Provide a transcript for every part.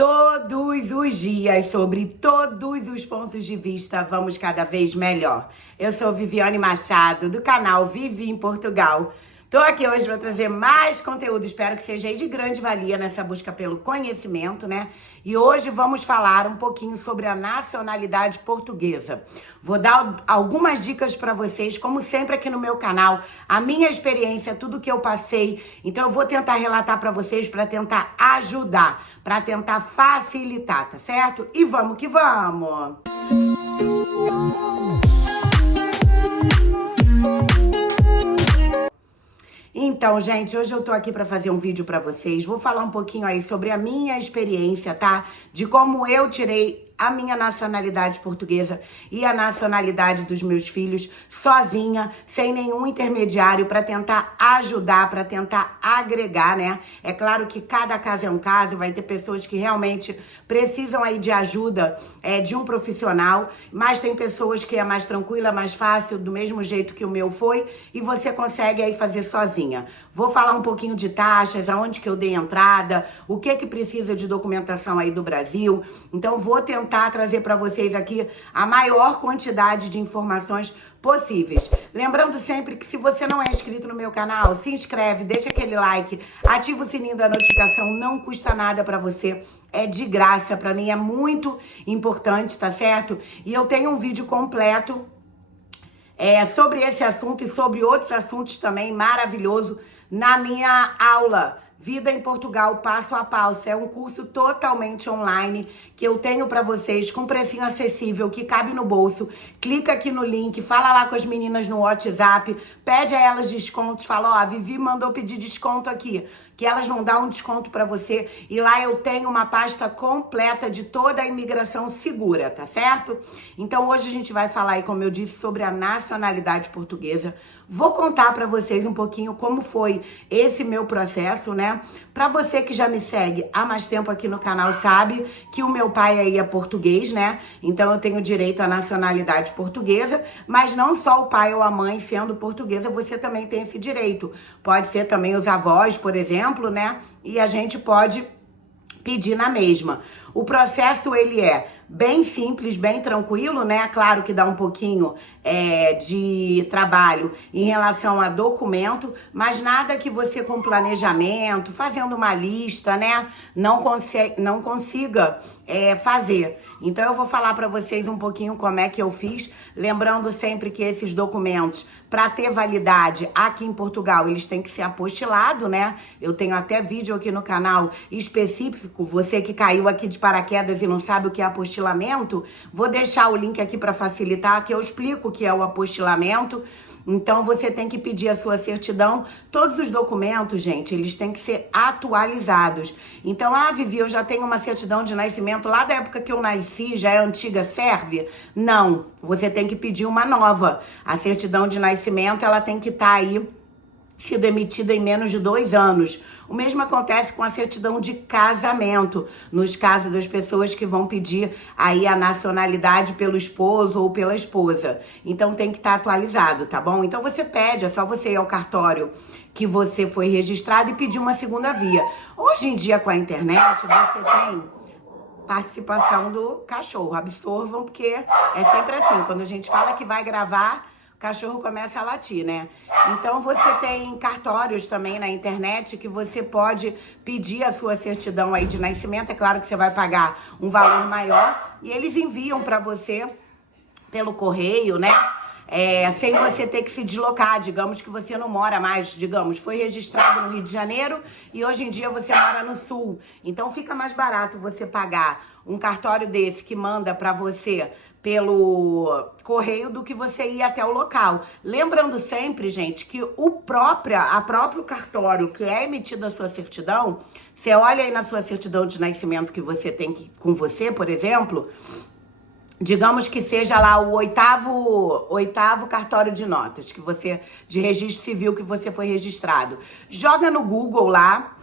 Todos os dias, sobre todos os pontos de vista, vamos cada vez melhor. Eu sou Viviane Machado, do canal Vivi em Portugal. Tô aqui hoje para trazer mais conteúdo, espero que seja aí de grande valia nessa busca pelo conhecimento, né? E hoje vamos falar um pouquinho sobre a nacionalidade portuguesa. Vou dar algumas dicas para vocês, como sempre aqui no meu canal, a minha experiência, tudo que eu passei. Então eu vou tentar relatar para vocês, para tentar ajudar, para tentar facilitar, tá certo? E vamos que vamos! Então, gente, hoje eu tô aqui para fazer um vídeo para vocês. Vou falar um pouquinho aí sobre a minha experiência, tá? De como eu tirei a minha nacionalidade portuguesa e a nacionalidade dos meus filhos sozinha, sem nenhum intermediário, para tentar ajudar, para tentar agregar, né? É claro que cada caso é um caso, vai ter pessoas que realmente precisam aí de ajuda de um profissional, mas tem pessoas que é mais tranquila, mais fácil, do mesmo jeito que o meu foi, e você consegue aí fazer sozinha. Vou falar um pouquinho de taxas, aonde que eu dei entrada, o que precisa de documentação aí do Brasil. Então vou tentar trazer para vocês aqui a maior quantidade de informações possíveis. Lembrando sempre que se você não é inscrito no meu canal, se inscreve, deixa aquele like, ativa o sininho da notificação, não custa nada para você. É de graça, para mim é muito importante, tá certo? E eu tenho um vídeo completo sobre esse assunto e sobre outros assuntos também maravilhoso na minha aula Vida em Portugal, passo a passo. É um curso totalmente online que eu tenho para vocês com precinho acessível, que cabe no bolso. Clica aqui no link, fala lá com as meninas no WhatsApp, pede a elas descontos, fala, ó, a Vivi mandou pedir desconto aqui, que elas vão dar um desconto para você. E lá eu tenho uma pasta completa de toda a imigração segura, tá certo? Então hoje a gente vai falar aí, como eu disse, sobre a nacionalidade portuguesa. Vou contar para vocês um pouquinho como foi esse meu processo, né? Para você que já me segue há mais tempo aqui no canal, sabe que o meu pai aí é português, né? Então eu tenho direito à nacionalidade portuguesa, mas não só o pai ou a mãe sendo portuguesa, você também tem esse direito. Pode ser também os avós, por exemplo, né? E a gente pode pedir na mesma. O processo, ele é bem simples, bem tranquilo, né? Claro que dá um pouquinho de trabalho em relação a documento, mas nada que você com planejamento, fazendo uma lista, né? Não consiga fazer. Então eu vou falar para vocês um pouquinho como é que eu fiz, lembrando sempre que esses documentos, para ter validade aqui em Portugal, eles têm que ser apostilados, né? Eu tenho até vídeo aqui no canal específico, você que caiu aqui de paraquedas e não sabe o que é apostilamento, vou deixar o link aqui para facilitar, que eu explico o que é o apostilamento. Então, você tem que pedir a sua certidão. Todos os documentos, gente, eles têm que ser atualizados. Então, Vivi, eu já tenho uma certidão de nascimento lá da época que eu nasci, já é antiga, serve? Não, você tem que pedir uma nova. A certidão de nascimento, ela tem que estar aí sido emitida em menos de 2 anos. O mesmo acontece com a certidão de casamento, nos casos das pessoas que vão pedir aí a nacionalidade pelo esposo ou pela esposa. Então tem que estar atualizado, tá bom? Então você pede, é só você ir ao cartório que você foi registrado e pedir uma segunda via. Hoje em dia, com a internet, você tem participação do cachorro. Absorvam, porque é sempre assim, quando a gente fala que vai gravar, o cachorro começa a latir, né? Então você tem cartórios também na internet que você pode pedir a sua certidão aí de nascimento. É claro que você vai pagar um valor maior e eles enviam para você pelo correio, né? Sem você ter que se deslocar. Digamos que você não mora mais, digamos, foi registrado no Rio de Janeiro e hoje em dia você mora no Sul. Então fica mais barato você pagar um cartório desse que manda para você pelo correio do que você ir até o local. Lembrando sempre, gente, que a próprio cartório que é emitido a sua certidão, você olha aí na sua certidão de nascimento que você tem com você, por exemplo, digamos que seja lá o oitavo cartório de notas de registro civil que você foi registrado. Joga no Google lá,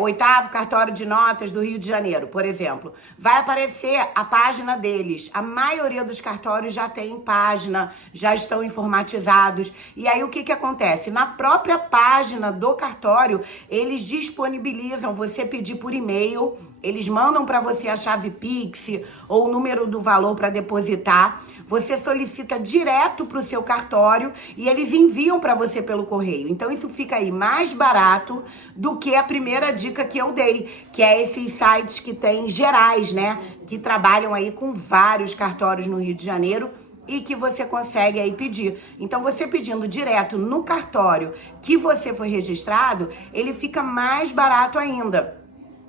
8º cartório de notas do Rio de Janeiro, por exemplo. Vai aparecer a página deles. A maioria dos cartórios já tem página, já estão informatizados. E aí o que acontece? Na própria página do cartório, eles disponibilizam você pedir por e-mail eles mandam para você a chave Pix ou o número do valor para depositar. Você solicita direto para o seu cartório e eles enviam para você pelo correio. Então isso fica aí mais barato do que a primeira dica que eu dei, que é esses sites que tem gerais, né? Que trabalham aí com vários cartórios no Rio de Janeiro e que você consegue aí pedir. Então, você pedindo direto no cartório que você foi registrado, ele fica mais barato ainda.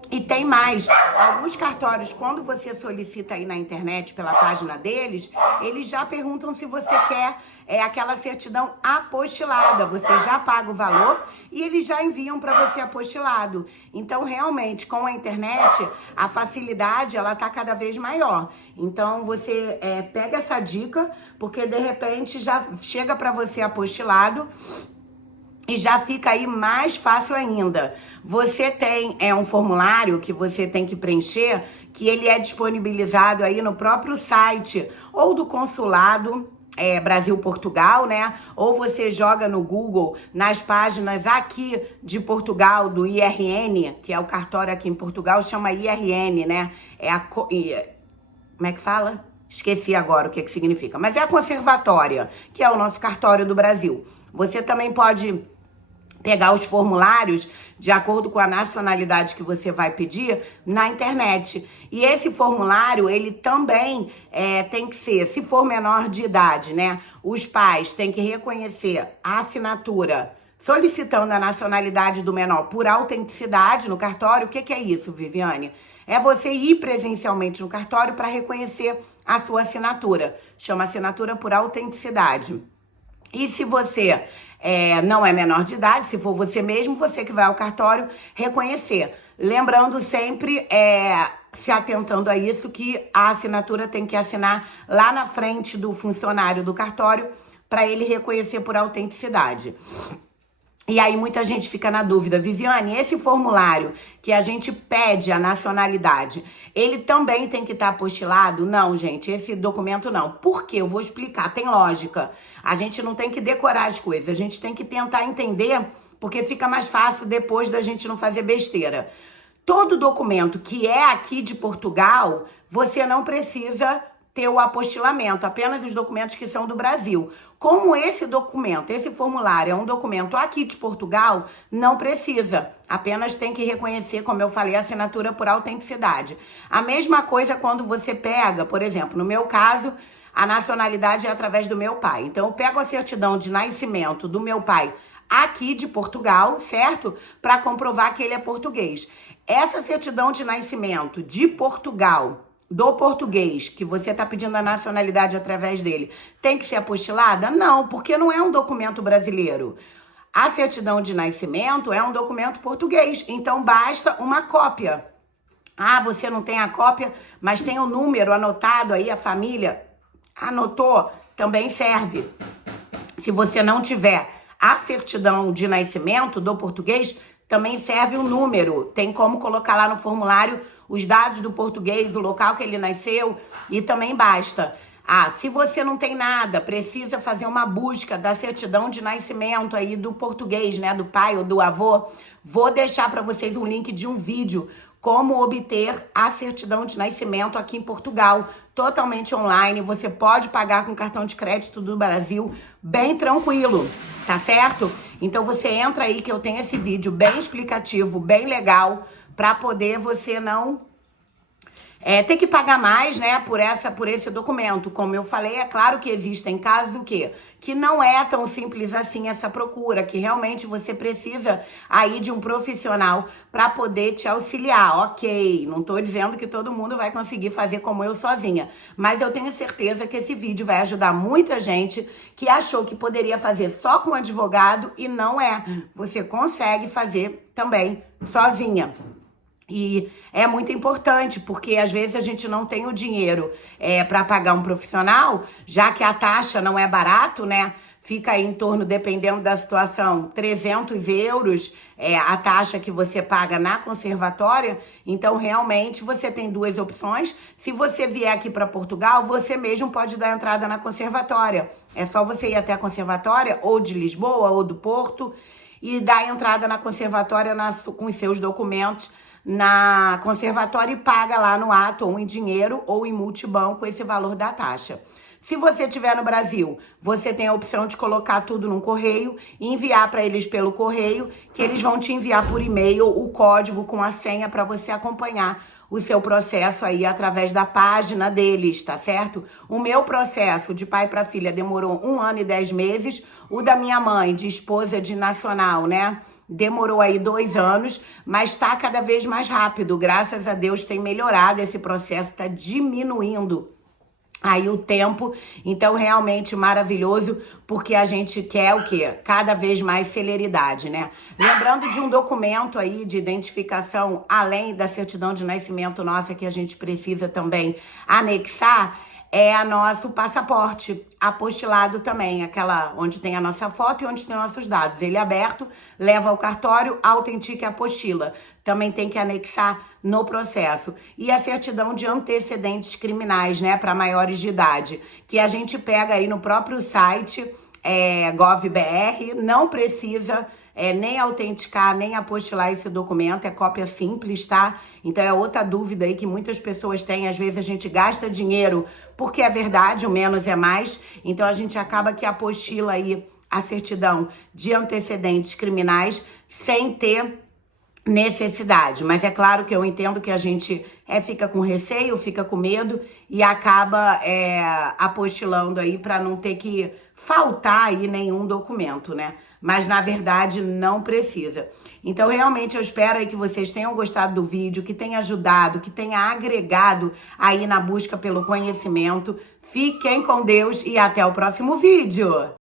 E tem mais, alguns cartórios, quando você solicita aí na internet, pela página deles, eles já perguntam se você quer aquela certidão apostilada. Você já paga o valor e eles já enviam para você apostilado. Então, realmente, com a internet, a facilidade, ela tá cada vez maior. Então, você pega essa dica, porque de repente já chega para você apostilado, e já fica aí mais fácil ainda. Você tem um formulário que você tem que preencher, que ele é disponibilizado aí no próprio site, ou do consulado Brasil-Portugal, né? Ou você joga no Google, nas páginas aqui de Portugal, do IRN, que é o cartório aqui em Portugal, chama IRN, né? Como é que fala? Esqueci agora o que significa. Mas é a conservatória, que é o nosso cartório do Brasil. Você também pode pegar os formulários de acordo com a nacionalidade que você vai pedir na internet. E esse formulário, ele também tem que ser, se for menor de idade, né? Os pais têm que reconhecer a assinatura solicitando a nacionalidade do menor por autenticidade no cartório. O que é isso, Viviane? É você ir presencialmente no cartório para reconhecer a sua assinatura. Chama assinatura por autenticidade. E se você não é menor de idade, se for você mesmo, você que vai ao cartório reconhecer. Lembrando sempre, se atentando a isso, que a assinatura tem que assinar lá na frente do funcionário do cartório para ele reconhecer por autenticidade. E aí muita gente fica na dúvida, Viviane, esse formulário que a gente pede a nacionalidade, ele também tem que estar apostilado? Não, gente, esse documento não. Por quê? Eu vou explicar, tem lógica. A gente não tem que decorar as coisas, a gente tem que tentar entender, porque fica mais fácil depois da gente não fazer besteira. Todo documento que é aqui de Portugal, você não precisa ter o apostilamento, apenas os documentos que são do Brasil. Como esse documento, esse formulário é um documento aqui de Portugal, não precisa. Apenas tem que reconhecer, como eu falei, a assinatura por autenticidade. A mesma coisa quando você pega, por exemplo, no meu caso, a nacionalidade é através do meu pai. Então, eu pego a certidão de nascimento do meu pai aqui de Portugal, certo? Para comprovar que ele é português. Essa certidão de nascimento de Portugal, do português, que você está pedindo a nacionalidade através dele, tem que ser apostilada? Não, porque não é um documento brasileiro. A certidão de nascimento é um documento português, então basta uma cópia. Ah, você não tem a cópia, mas tem o número anotado aí, a família anotou, também serve. Se você não tiver a certidão de nascimento do português, também serve o número. Tem como colocar lá no formulário os dados do português, o local que ele nasceu, e também basta. Ah, se você não tem nada, precisa fazer uma busca da certidão de nascimento aí do português, né, do pai ou do avô, vou deixar para vocês um link de um vídeo como obter a certidão de nascimento aqui em Portugal, totalmente online. Você pode pagar com cartão de crédito do Brasil, bem tranquilo, tá certo? Então você entra aí que eu tenho esse vídeo bem explicativo, bem legal, para poder você não ter que pagar mais, né, por esse documento. Como eu falei, é claro que existem casos o quê? Que não é tão simples assim essa procura, que realmente você precisa aí de um profissional para poder te auxiliar. Ok, não tô dizendo que todo mundo vai conseguir fazer como eu sozinha, mas eu tenho certeza que esse vídeo vai ajudar muita gente que achou que poderia fazer só com advogado e não é. Você consegue fazer também sozinha. E é muito importante, porque às vezes a gente não tem o dinheiro para pagar um profissional, já que a taxa não é barato, né? Fica aí em torno, dependendo da situação, 300 euros a taxa que você paga na conservatória. Então, realmente, você tem duas opções. Se você vier aqui para Portugal, você mesmo pode dar entrada na conservatória. É só você ir até a conservatória, ou de Lisboa, ou do Porto, e dar entrada na conservatória com os seus documentos, na conservatória e paga lá no ato, ou em dinheiro ou em multibanco, esse valor da taxa. Se você estiver no Brasil, você tem a opção de colocar tudo num correio e enviar para eles pelo correio, que eles vão te enviar por e-mail o código com a senha para você acompanhar o seu processo aí através da página deles, tá certo? O meu processo de pai para filha demorou 1 ano e 10 meses, o da minha mãe, de esposa de nacional, né? Demorou aí 2 anos, mas está cada vez mais rápido. Graças a Deus tem melhorado esse processo, está diminuindo aí o tempo. Então, realmente maravilhoso, porque a gente quer o quê? Cada vez mais celeridade, né? Lembrando de um documento aí de identificação, além da certidão de nascimento nossa, que a gente precisa também anexar, é nosso passaporte apostilado também, aquela onde tem a nossa foto e onde tem nossos dados. Ele é aberto, leva ao cartório, autentica e apostila. Também tem que anexar no processo. E a certidão de antecedentes criminais, né, para maiores de idade, que a gente pega aí no próprio site gov.br, não precisa nem autenticar, nem apostilar esse documento, é cópia simples, tá? Então é outra dúvida aí que muitas pessoas têm, às vezes a gente gasta dinheiro, porque é verdade, o menos é mais, então a gente acaba que apostila aí a certidão de antecedentes criminais sem ter necessidade. Mas é claro que eu entendo que a gente fica com receio, fica com medo e acaba apostilando aí para não ter que faltar aí nenhum documento, né? Mas na verdade não precisa. Então realmente eu espero aí que vocês tenham gostado do vídeo, que tenha ajudado, que tenha agregado aí na busca pelo conhecimento. Fiquem com Deus e até o próximo vídeo!